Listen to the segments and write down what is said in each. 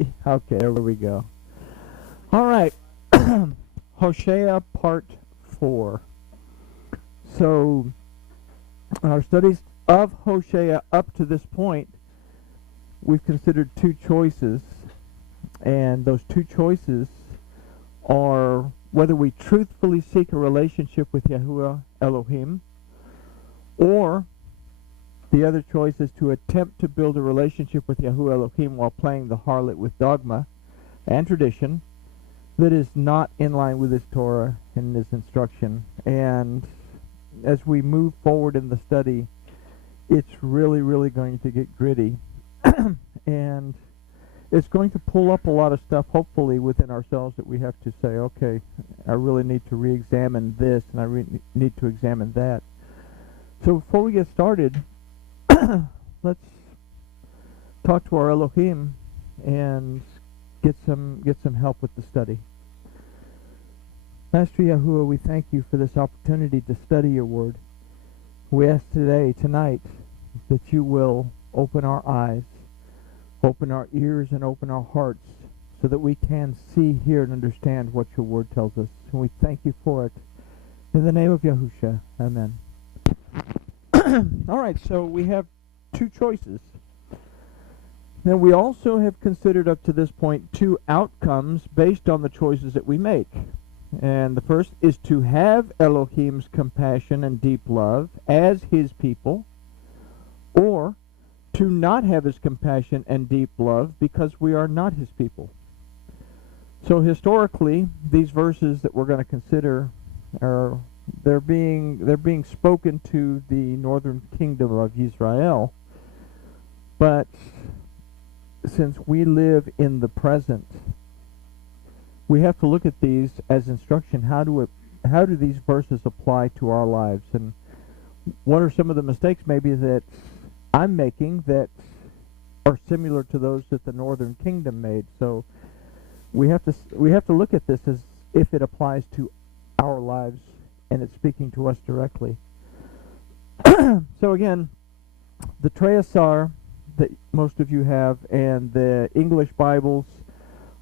Okay, there we go. All right. Hoshea part 4. So, our studies of Hoshea up to this point, we've considered two choices. And those two choices are whether we truthfully seek a relationship with Yahuwah Elohim, or the other choice is to attempt to build a relationship with Yahuwah Elohim while playing the harlot with dogma and tradition that is not in line with his Torah and his instruction. And as we move forward in the study, it's really going to get gritty. And it's going to pull up a lot of stuff, hopefully, within ourselves that we have to say, okay, I really need to re-examine this, and I need to examine that. So before we get started, let's talk to our Elohim and get some help with the study. Master Yahuwah, we thank you for this opportunity to study your word. We ask tonight, that you will open our eyes, open our ears, and open our hearts so that we can see, hear, and understand what your word tells us. And we thank you for it. In the name of Yahushua, amen. All right, so we have two choices. Now, we also have considered up to this point two outcomes based on the choices that we make. And the first is to have Elohim's compassion and deep love as his people, or to not have his compassion and deep love because we are not his people. So historically, these verses that we're going to consider are they're being spoken to the northern kingdom of Israel. But since we live in the present, we have to look at these as instruction. How do these verses apply to our lives? And what are some of the mistakes maybe that I'm making that are similar to those that the northern kingdom made? So we have to look at this as if it applies to our lives and it's speaking to us directly. So again, the Treasar that most of you have and the English Bibles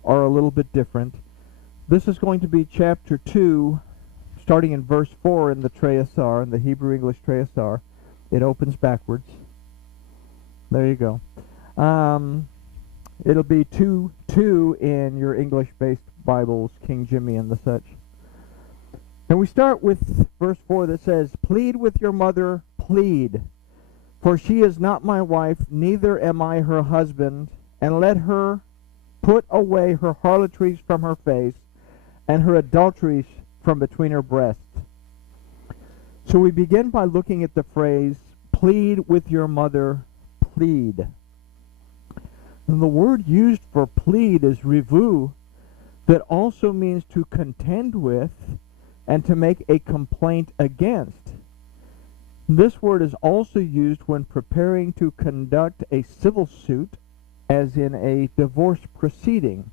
are a little bit different. This is going to be chapter 2, starting in verse 4 in the Treasar, in the Hebrew English Treasar. It opens backwards. There you go. It'll be 2:2 in your English-based Bibles, King Jimmy and the such. And we start with verse 4 that says, "Plead with your mother, plead, for she is not my wife, neither am I her husband, and let her put away her harlotries from her face, and her adulteries from between her breasts." So we begin by looking at the phrase, "Plead with your mother, plead." And the word used for plead is rivu, that also means to contend with and to make a complaint against. This word is also used when preparing to conduct a civil suit, as in a divorce proceeding.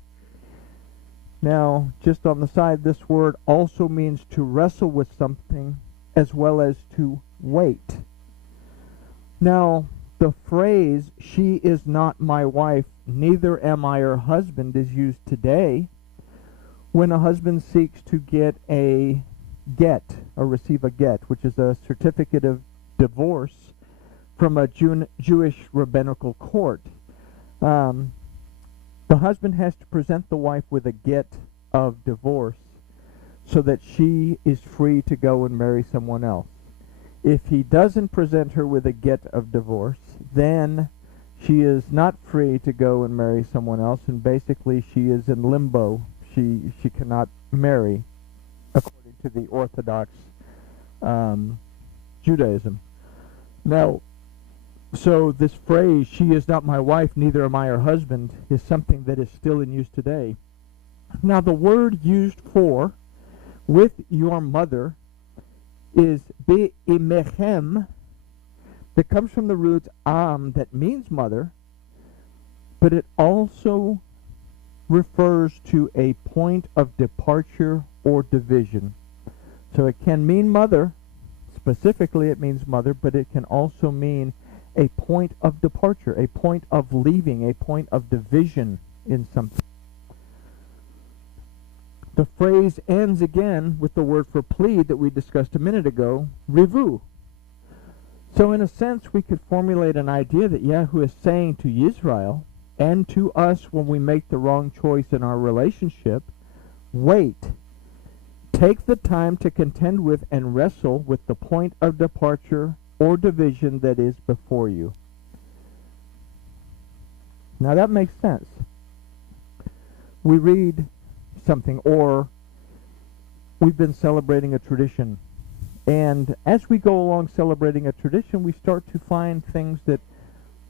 Now, just on the side, this word also means to wrestle with something as well as to wait. Now, the phrase, "she is not my wife, neither am I her husband," is used today when a husband seeks to get a get, or receive a get, which is a certificate of divorce from a Jewish rabbinical court. The husband has to present the wife with a get of divorce so that she is free to go and marry someone else. If he doesn't present her with a get of divorce, then she is not free to go and marry someone else, and basically she is in limbo. She cannot marry according to the Orthodox Judaism. Now, so this phrase, "she is not my wife, neither am I her husband," is something that is still in use today. Now, the word used for "with your mother" is be'imechem, that comes from the root that means mother, but it also refers to a point of departure or division. So it can mean mother, specifically it means mother, but it can also mean a point of departure, a point of leaving, a point of division in something. The phrase ends again with the word for plead that we discussed a minute ago, rivu. So in a sense, we could formulate an idea that Yahweh is saying to Israel and to us when we make the wrong choice in our relationship, wait. Take the time to contend with and wrestle with the point of departure or division that is before you. Now that makes sense. We read something, or we've been celebrating a tradition, and as we go along celebrating a tradition, we start to find things that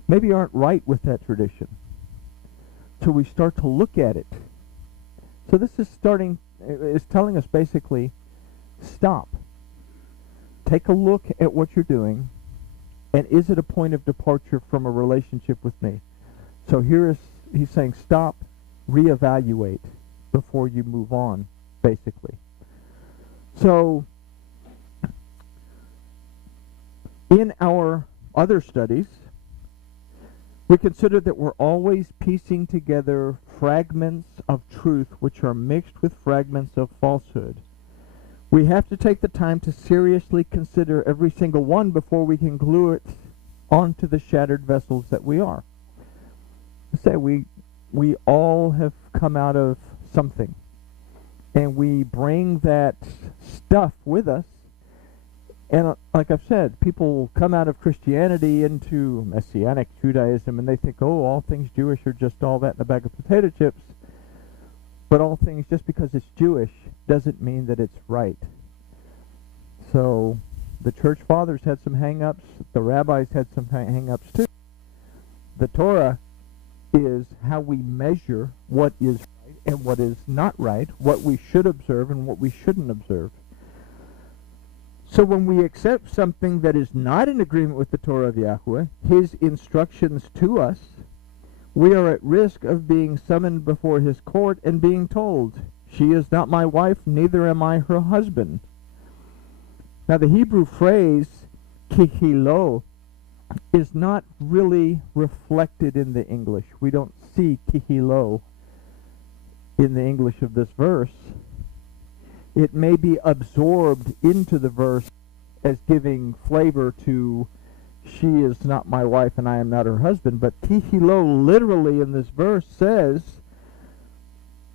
maybe aren't right with that tradition. So we start to look at it. So this is telling us basically, stop. Take a look at what you're doing, and is it a point of departure from a relationship with me? So he's saying stop, reevaluate before you move on, basically. So in our other studies, we consider that we're always piecing together fragments of truth which are mixed with fragments of falsehood. We have to take the time to seriously consider every single one before we can glue it onto the shattered vessels that we are. Say we all have come out of something, and we bring that stuff with us. And like I've said, people come out of Christianity into Messianic Judaism, and they think, oh, all things Jewish are just all that in a bag of potato chips. But all things, just because it's Jewish, doesn't mean that it's right. So the church fathers had some hang-ups. The rabbis had some hang-ups too. The Torah is how we measure what is right and what is not right, what we should observe and what we shouldn't observe. So when we accept something that is not in agreement with the Torah of Yahweh, his instructions to us, we are at risk of being summoned before his court and being told, she is not my wife, neither am I her husband. Now the Hebrew phrase, kihilo, is not really reflected in the English. We don't see kihilo in the English of this verse. It may be absorbed into the verse as giving flavor to she is not my wife and I am not her husband, but kihilo literally in this verse says,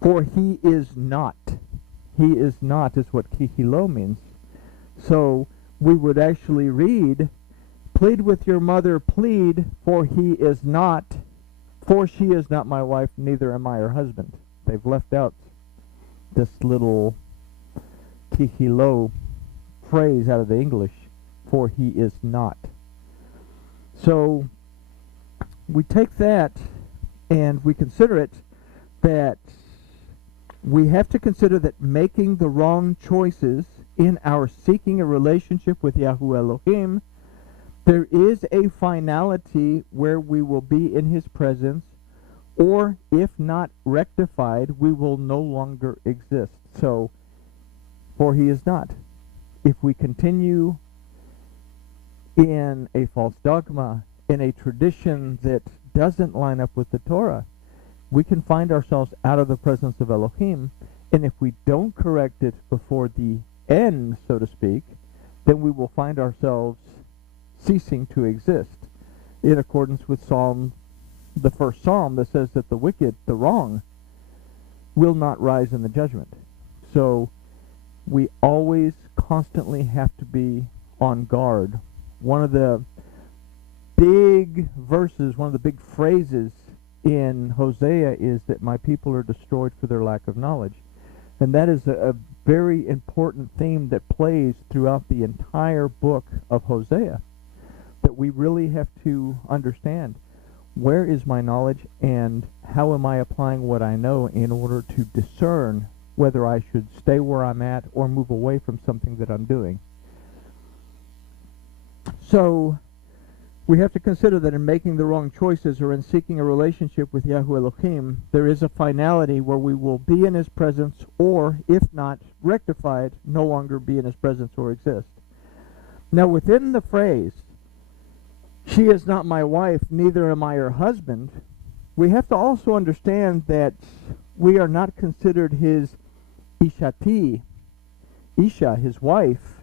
for he is not. He is not is what kihilo means. So we would actually read, plead with your mother, plead, for he is not, for she is not my wife, neither am I her husband. They've left out this little kihilo phrase out of the English, for he is not. So we take that and we consider it that we have to consider that making the wrong choices in our seeking a relationship with Yahweh Elohim, there is a finality where we will be in his presence, or if not rectified, we will no longer exist. So, for he is not. If we continue in a false dogma, in a tradition that doesn't line up with the Torah, we can find ourselves out of the presence of Elohim, and if we don't correct it before the end, so to speak, then we will find ourselves ceasing to exist, in accordance with the first Psalm that says that the wicked, the wrong, will not rise in the judgment. So we always constantly have to be on guard. One of the big verses, one of the big phrases in Hoshea is that my people are destroyed for their lack of knowledge. And that is a very important theme that plays throughout the entire book of Hoshea, that we really have to understand. Where is my knowledge, and how am I applying what I know in order to discern whether I should stay where I'm at or move away from something that I'm doing? So we have to consider that in making the wrong choices or in seeking a relationship with Yahweh Elohim, there is a finality where we will be in his presence, or, if not rectified, no longer be in his presence or exist. Now within the phrase, she is not my wife, neither am I her husband, we have to also understand that we are not considered his ishati, Isha, his wife,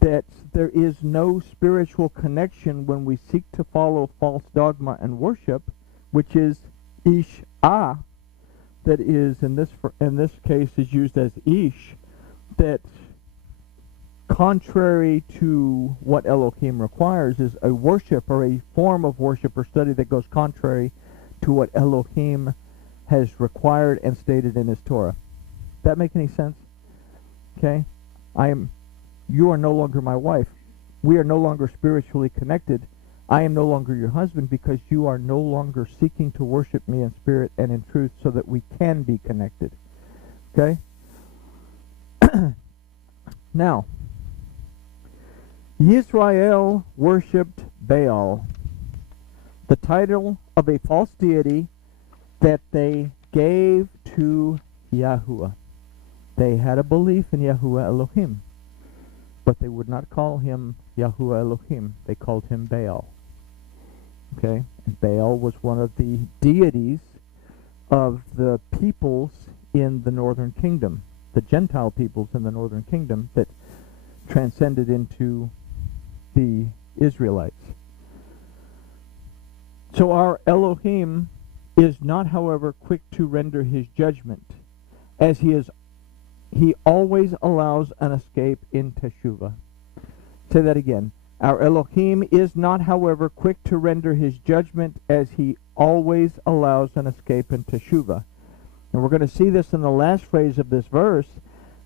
that there is no spiritual connection when we seek to follow false dogma and worship, which is Isha, that is in this case is used as Ish, that contrary to what Elohim requires is a worship or a form of worship or study that goes contrary to what Elohim has required and stated in his Torah. That make any sense? Okay? You are no longer my wife. We are no longer spiritually connected. I am no longer your husband because you are no longer seeking to worship me in spirit and in truth so that we can be connected. Okay? Now, Yisrael worshipped Baal, the title of a false deity that they gave to Yahuwah. They had a belief in Yahuwah Elohim, but they would not call him Yahuwah Elohim. They called him Baal. Okay? And Baal was one of the deities of the peoples in the northern kingdom, the Gentile peoples in the northern kingdom that transcended into the Israelites. So our Elohim is not, however, quick to render his judgment, as he always allows an escape in teshuvah. Say that again. Our Elohim is not, however, quick to render his judgment, as he always allows an escape in teshuvah. And we're going to see this in the last phrase of this verse.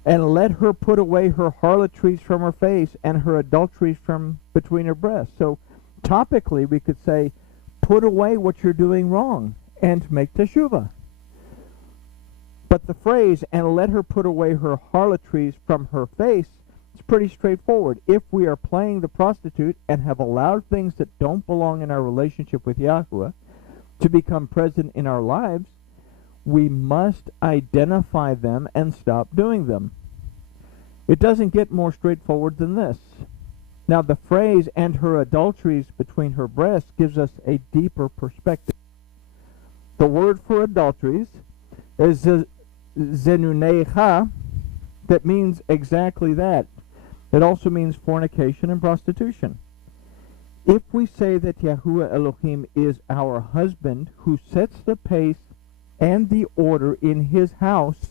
And let her put away her harlotries from her face and her adulteries from between her breasts. So topically we could say, put away what you're doing wrong and make teshuvah. But the phrase, and let her put away her harlotries from her face, is pretty straightforward. If we are playing the prostitute and have allowed things that don't belong in our relationship with Yahuwah to become present in our lives, we must identify them and stop doing them. It doesn't get more straightforward than this. Now the phrase, and her adulteries between her breasts, gives us a deeper perspective. The word for adulteries is zenunecha, that means exactly that. It also means fornication and prostitution. If we say that Yahuwah Elohim is our husband who sets the pace and the order in his house,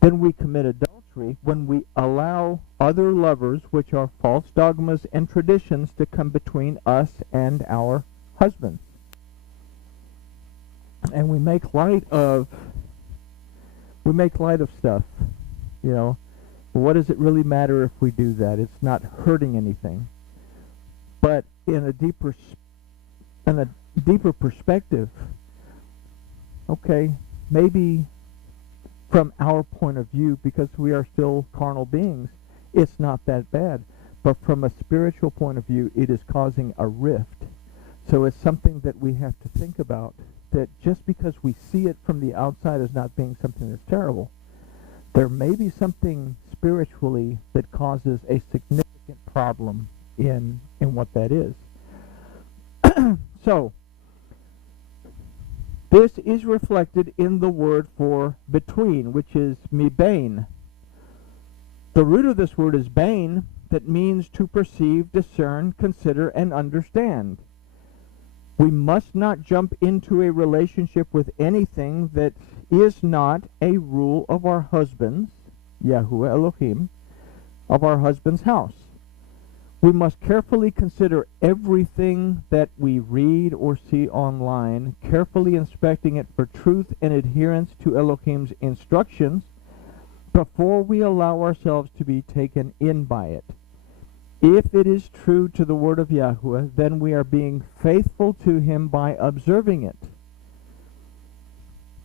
then we commit adultery when we allow other lovers, which are false dogmas and traditions, to come between us and our husbands. And we make light of stuff. You know, what does it really matter if we do that? It's not hurting anything. But in a deeper perspective, okay, maybe from our point of view, because we are still carnal beings, it's not that bad. But from a spiritual point of view, it is causing a rift. So it's something that we have to think about, that just because we see it from the outside as not being something that's terrible, there may be something spiritually that causes a significant problem in what that is. So, this is reflected in the word for between, which is mibain. The root of this word is bain, that means to perceive, discern, consider, and understand. We must not jump into a relationship with anything that is not a rule of our husbands, Yahuwah Elohim, of our husband's house. We must carefully consider everything that we read or see online, carefully inspecting it for truth and adherence to Elohim's instructions before we allow ourselves to be taken in by it. If it is true to the word of Yahuwah, then we are being faithful to him by observing it.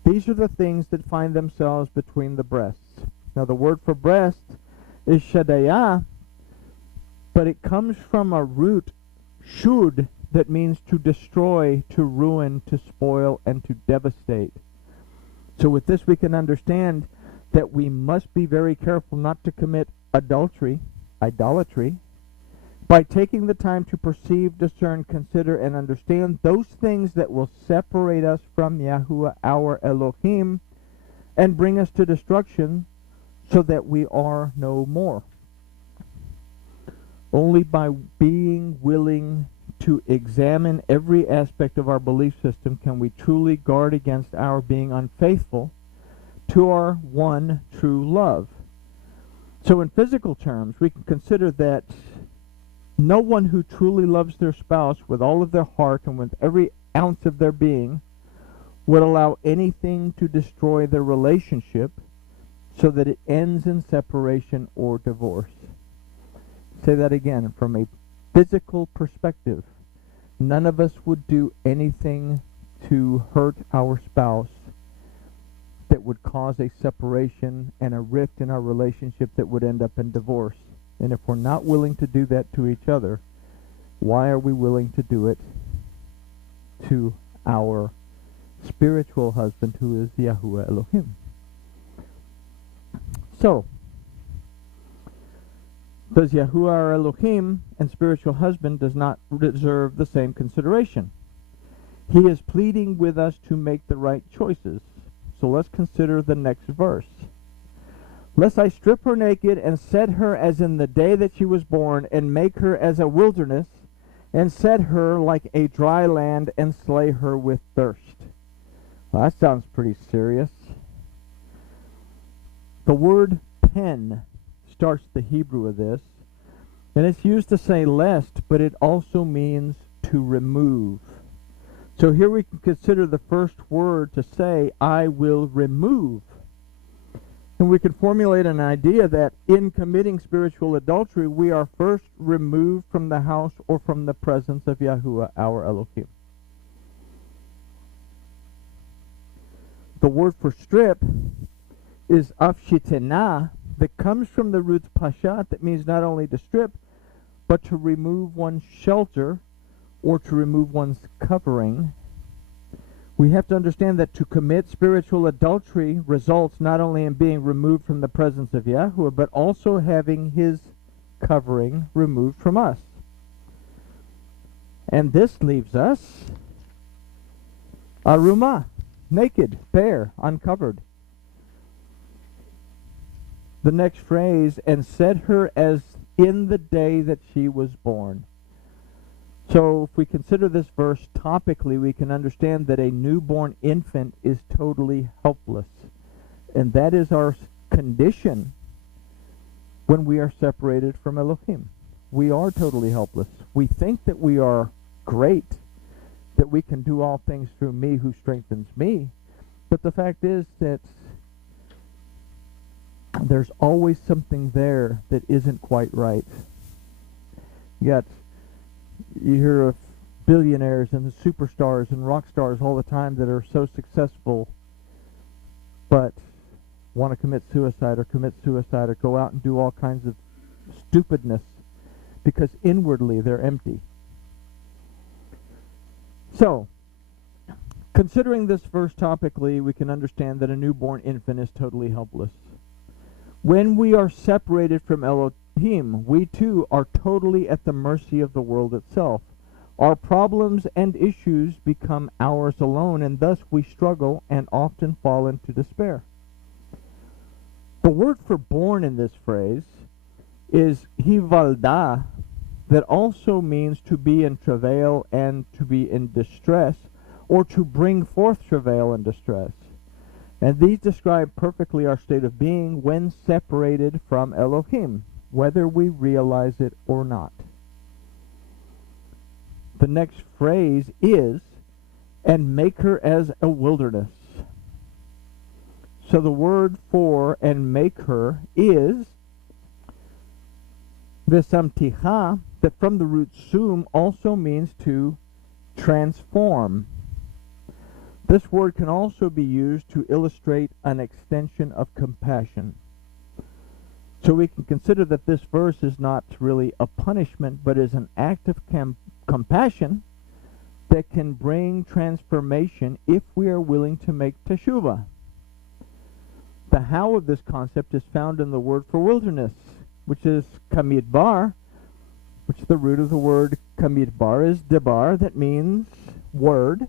These are the things that find themselves between the breasts. Now the word for breast is shadayah, but it comes from a root, shud, that means to destroy, to ruin, to spoil, and to devastate. So with this we can understand that we must be very careful not to commit adultery, idolatry, By taking the time to perceive, discern, consider, and understand those things that will separate us from Yahuwah our Elohim and bring us to destruction, so that we are no more. Only by being willing to examine every aspect of our belief system can we truly guard against our being unfaithful to our one true love. So in physical terms, we can consider that no one who truly loves their spouse with all of their heart and with every ounce of their being would allow anything to destroy their relationship so that it ends in separation or divorce. Say that again. From a physical perspective, none of us would do anything to hurt our spouse that would cause a separation and a rift in our relationship that would end up in divorce. And if we're not willing to do that to each other, why are we willing to do it to our spiritual husband, who is Yahuwah Elohim? So, does Yahuwah our Elohim and spiritual husband does not deserve the same consideration? He is pleading with us to make the right choices. So let's consider the next verse. Lest I strip her naked and set her as in the day that she was born, and make her as a wilderness, and set her like a dry land, and slay her with thirst. Well, that sounds pretty serious. The word pen starts the Hebrew of this, and it's used to say lest, but it also means to remove. So here we can consider the first word to say, I will remove. And we can formulate an idea that in committing spiritual adultery, we are first removed from the house or from the presence of Yahuwah our Elohim. The word for strip is afshitena, that comes from the root pashat, that means not only to strip, but to remove one's shelter or to remove one's covering. We have to understand that to commit spiritual adultery results not only in being removed from the presence of Yahuwah, but also having his covering removed from us. And this leaves us aruma, naked, bare, uncovered. The next phrase, and set her as in the day that she was born. So if we consider this verse topically, we can understand that a newborn infant is totally helpless. And that is our condition when we are separated from Elohim. We are totally helpless. We think that we are great, that we can do all things through me who strengthens me. But the fact is that there's always something there that isn't quite right. You hear of billionaires and superstars and rock stars all the time that are so successful, but want to commit suicide or go out and do all kinds of stupidness because inwardly they're empty. So, considering this verse topically, we can understand that a newborn infant is totally helpless. When we are separated from Elohim, we too are totally at the mercy of the world itself. Our problems and issues become ours alone, and thus we struggle and often fall into despair. The word for born in this phrase is hivalda, that also means to be in travail and to be in distress, or to bring forth travail and distress. And these describe perfectly our state of being when separated from Elohim, whether we realize it or not. The next phrase is, and make her as a wilderness. So the word for and make her is v'samticha, that from the root sum also means to transform. This word can also be used to illustrate an extension of compassion. So we can consider that this verse is not really a punishment, but is an act of compassion that can bring transformation if we are willing to make teshuvah. The how of this concept is found in the word for wilderness, which is kamidbar, which the root of the word kamidbar is debar, that means word,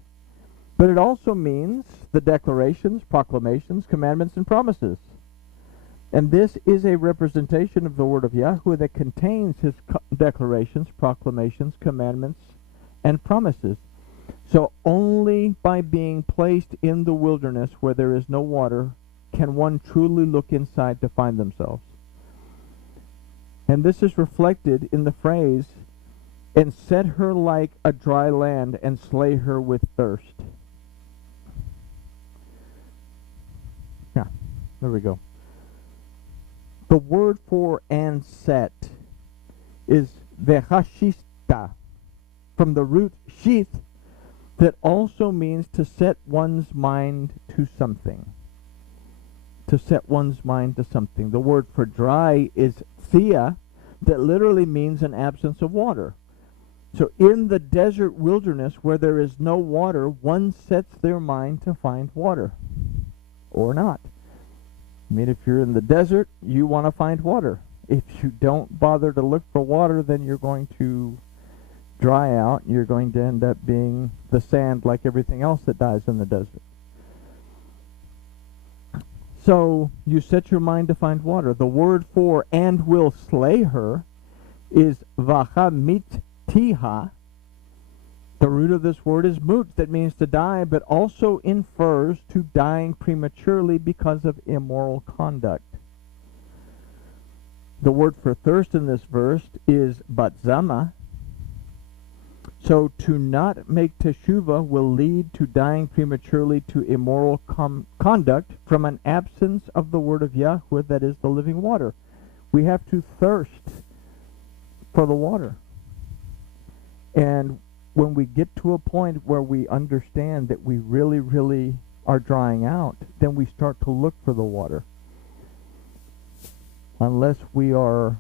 but it also means the declarations, proclamations, commandments, and promises. And this is a representation of the word of Yahweh that contains his declarations, proclamations, commandments, and promises. So only by being placed in the wilderness where there is no water can one truly look inside to find themselves. And this is reflected in the phrase, and set her like a dry land and slay her with thirst. Yeah, there we go. The word for and set is vehashista, from the root sheath, that also means to set one's mind to something. To set one's mind to something. The word for dry is thea, that literally means an absence of water. So in the desert wilderness where there is no water, one sets their mind to find water. Or not. I mean, if you're in the desert, you want to find water. If you don't bother to look for water, then you're going to dry out. You're going to end up being the sand like everything else that dies in the desert. So you set your mind to find water. The word for and will slay her is vahamit-tiha. The root of this word is mut, that means to die, but also infers to dying prematurely because of immoral conduct. The word for thirst in this verse is batzama. So to not make teshuvah will lead to dying prematurely to immoral conduct from an absence of the word of Yahweh that is the living water. We have to thirst for the water. And when we get to a point where we understand that we really, really are drying out, then we start to look for the water. Unless we are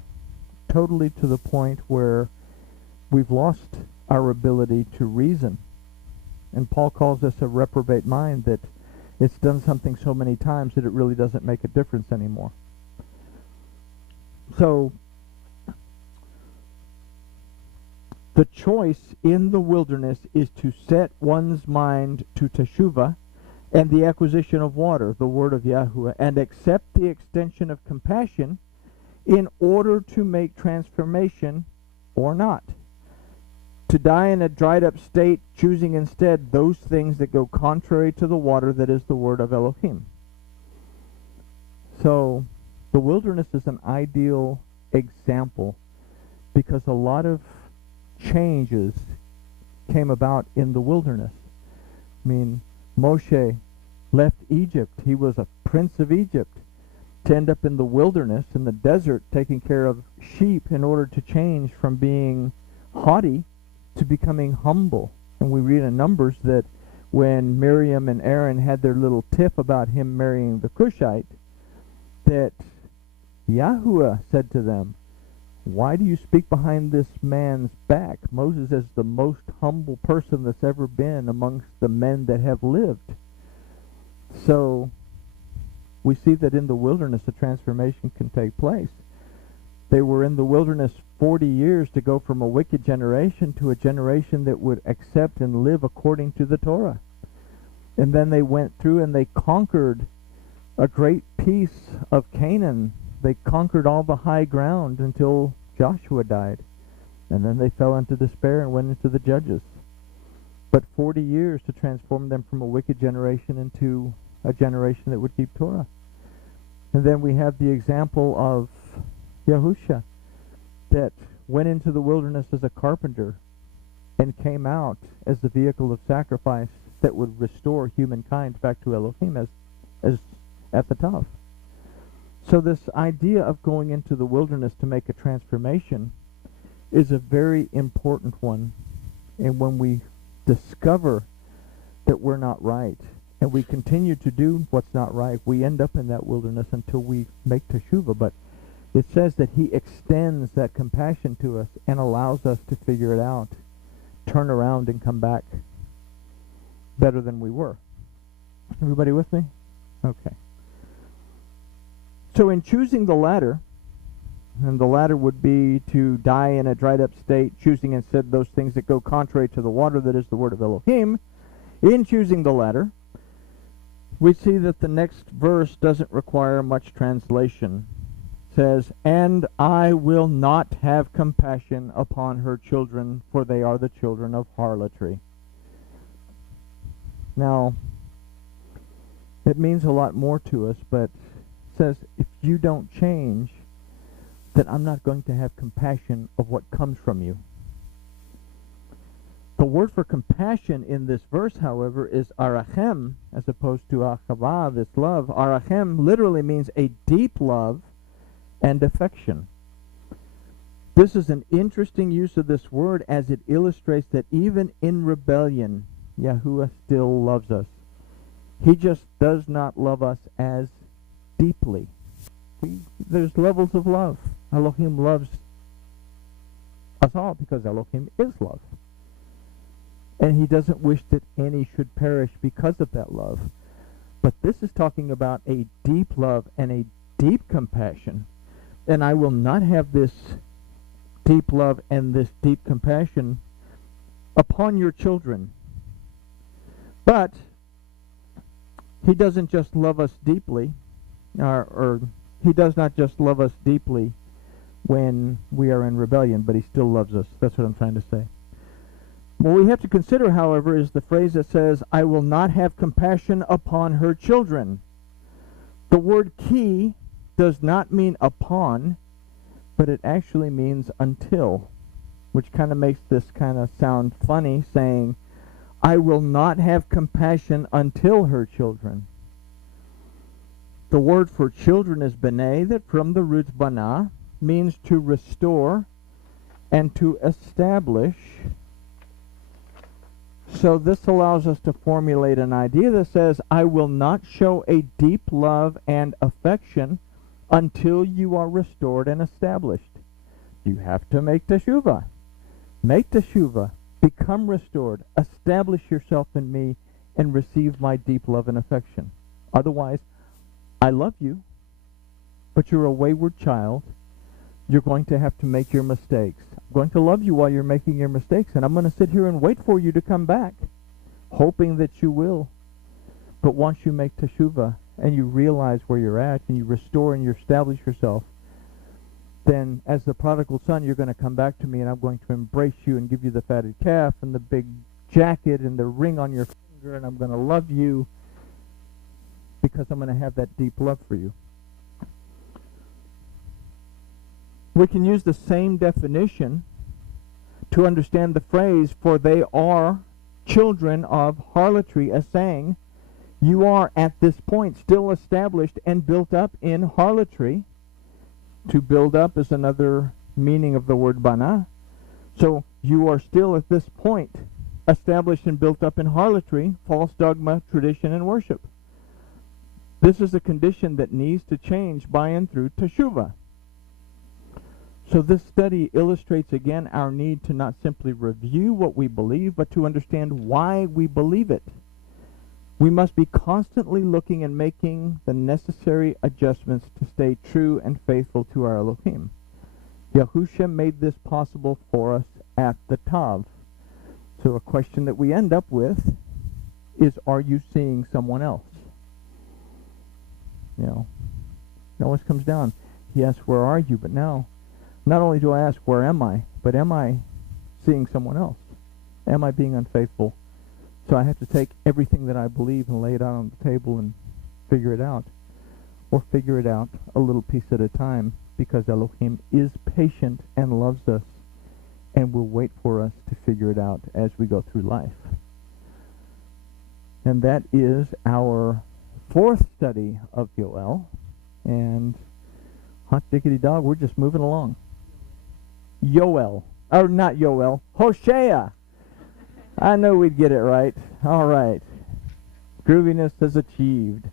totally to the point where we've lost our ability to reason. And Paul calls this a reprobate mind, that it's done something so many times that it really doesn't make a difference anymore. So the choice in the wilderness is to set one's mind to teshuvah and the acquisition of water, the word of Yahweh, and accept the extension of compassion in order to make transformation or not. To die in a dried up state, choosing instead those things that go contrary to the water that is the word of Elohim. So the wilderness is an ideal example because a lot of changes came about in the wilderness. I mean, Moshe left Egypt. He was a prince of Egypt to end up in the wilderness, in the desert, taking care of sheep in order to change from being haughty to becoming humble. And we read in Numbers that when Miriam and Aaron had their little tiff about him marrying the Cushite, that Yahuwah said to them, "Why do you speak behind this man's back?" Moses is the most humble person that's ever been amongst the men that have lived. So we see that in the wilderness a transformation can take place. They were in the wilderness 40 years to go from a wicked generation to a generation that would accept and live according to the Torah. And then they went through and they conquered a great piece of Canaan. They conquered all the high ground until Joshua died. And then they fell into despair and went into the Judges. But 40 years to transform them from a wicked generation into a generation that would keep Torah. And then we have the example of Hoshea, that went into the wilderness as a carpenter and came out as the vehicle of sacrifice that would restore humankind back to Elohim as at the top. So this idea of going into the wilderness to make a transformation is a very important one. And when we discover that we're not right and we continue to do what's not right, we end up in that wilderness until we make teshuvah. But it says that he extends that compassion to us and allows us to figure it out, turn around and come back better than we were. Everybody with me? Okay. So in choosing the latter, And the latter would be to die in a dried up state, choosing instead those things that go contrary to the water that is the word of Elohim. In choosing the latter, we see that the next verse doesn't require much translation. It says, "And I will not have compassion upon her children, for they are the children of harlotry." Now, it means a lot more to us, but it says, if you don't change, then I'm not going to have compassion of what comes from you. The word for compassion in this verse, however, is arachem, as opposed to achavah, this love. Arachem literally means a deep love and affection. This is an interesting use of this word, as it illustrates that even in rebellion, Yahuwah still loves us. He just does not love us as deeply. There's levels of love. Elohim loves us all because Elohim is love. And he doesn't wish that any should perish because of that love. But this is talking about a deep love and a deep compassion. And I will not have this deep love and this deep compassion upon your children. But he doesn't just love us deeply, or he does not just love us deeply when we are in rebellion, but he still loves us. That's what I'm trying to say. What we have to consider, however, is the phrase that says, "I will not have compassion upon her children." The word ki does not mean upon, but it actually means until, which kind of makes this kind of sound funny, saying, "I will not have compassion until her children." The word for children is beneh, that from the root bana means to restore and to establish. So this allows us to formulate an idea that says, I will not show a deep love and affection until you are restored and established. You have to make teshuvah. Make teshuvah. Become restored. Establish yourself in me and receive my deep love and affection. Otherwise, I love you, but you're a wayward child. You're going to have to make your mistakes. I'm going to love you while you're making your mistakes, and I'm going to sit here and wait for you to come back, hoping that you will. But once you make teshuvah and you realize where you're at and you restore and you establish yourself, then as the prodigal son, you're going to come back to me, and I'm going to embrace you and give you the fatted calf and the big jacket and the ring on your finger, and I'm going to love you because I'm going to have that deep love for you. We can use the same definition to understand the phrase, "for they are children of harlotry," as saying, you are at this point still established and built up in harlotry. To build up is another meaning of the word bana. So you are still at this point established and built up in harlotry, false dogma, tradition, and worship. This is a condition that needs to change by and through teshuvah. So this study illustrates again our need to not simply review what we believe, but to understand why we believe it. We must be constantly looking and making the necessary adjustments to stay true and faithful to our Elohim. Yahushua made this possible for us at the Tav. So a question that we end up with is, are you seeing someone else? You know, it always comes down. He asks, where are you? But now, not only do I ask, where am I? But am I seeing someone else? Am I being unfaithful? So I have to take everything that I believe and lay it out on the table and figure it out. Or figure it out a little piece at a time, because Elohim is patient and loves us and will wait for us to figure it out as we go through life. And that is our fourth study of Yoel. And hot diggity dog, we're just moving along. Yoel. Or not Yoel. Hoshea. I know we'd get it right. All right. Grooviness is achieved.